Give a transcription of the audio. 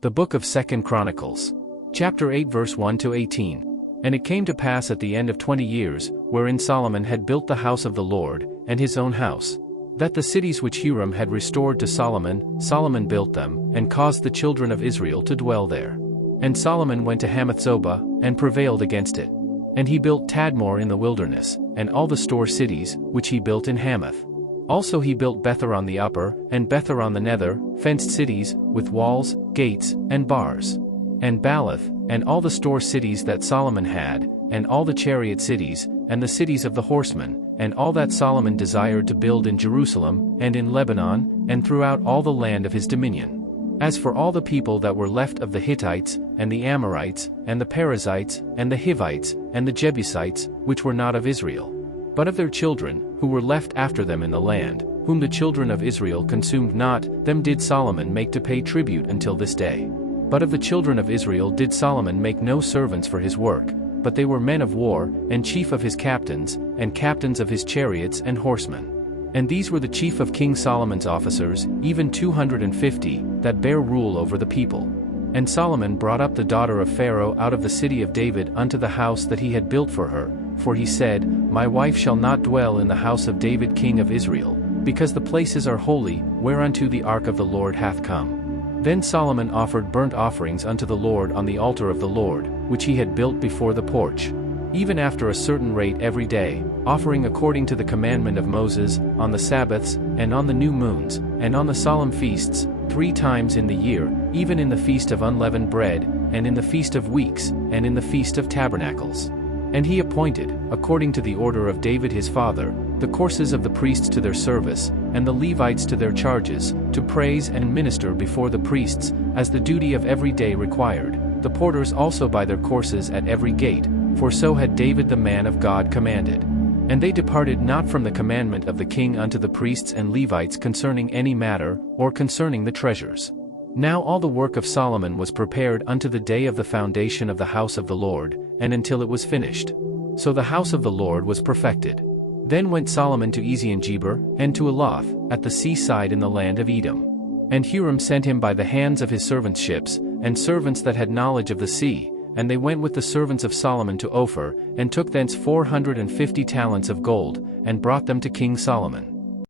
The book of 2 Chronicles. Chapter 8 verse 1 to 18. And it came to pass at the end of 20 years, wherein Solomon had built the house of the Lord, and his own house, that the cities which Hiram had restored to Solomon, Solomon built them, and caused the children of Israel to dwell there. And Solomon went to Hamath-zobah, and prevailed against it. And he built Tadmor in the wilderness, and all the store cities, which he built in Hamath. Also he built Betharon the upper, and Betharon the nether, fenced cities, with walls, gates, and bars. And Baalath, and all the store cities that Solomon had, and all the chariot cities, and the cities of the horsemen, and all that Solomon desired to build in Jerusalem, and in Lebanon, and throughout all the land of his dominion. As for all the people that were left of the Hittites, and the Amorites, and the Perizzites, and the Hivites, and the Jebusites, which were not of Israel, but of their children, who were left after them in the land, whom the children of Israel consumed not, them did Solomon make to pay tribute until this day. But of the children of Israel did Solomon make no servants for his work, but they were men of war, and chief of his captains, and captains of his chariots and horsemen. And these were the chief of King Solomon's officers, even 250, that bare rule over the people. And Solomon brought up the daughter of Pharaoh out of the city of David unto the house that he had built for her, for he said, My wife shall not dwell in the house of David king of Israel, because the places are holy, whereunto the ark of the Lord hath come. Then Solomon offered burnt offerings unto the Lord on the altar of the Lord, which he had built before the porch, even after a certain rate every day, offering according to the commandment of Moses, on the Sabbaths, and on the new moons, and on the solemn feasts, 3 times in the year, even in the feast of unleavened bread, and in the feast of weeks, and in the feast of tabernacles. And he appointed, according to the order of David his father, the courses of the priests to their service, and the Levites to their charges, to praise and minister before the priests, as the duty of every day required, the porters also by their courses at every gate, for so had David the man of God commanded. And they departed not from the commandment of the king unto the priests and Levites concerning any matter, or concerning the treasures. Now all the work of Solomon was prepared unto the day of the foundation of the house of the Lord, and until it was finished. So the house of the Lord was perfected. Then went Solomon to Ezion-Geber, and to Elath, at the seaside in the land of Edom. And Hiram sent him by the hands of his servants' ships, and servants that had knowledge of the sea, and they went with the servants of Solomon to Ophir, and took thence 450 talents of gold, and brought them to King Solomon.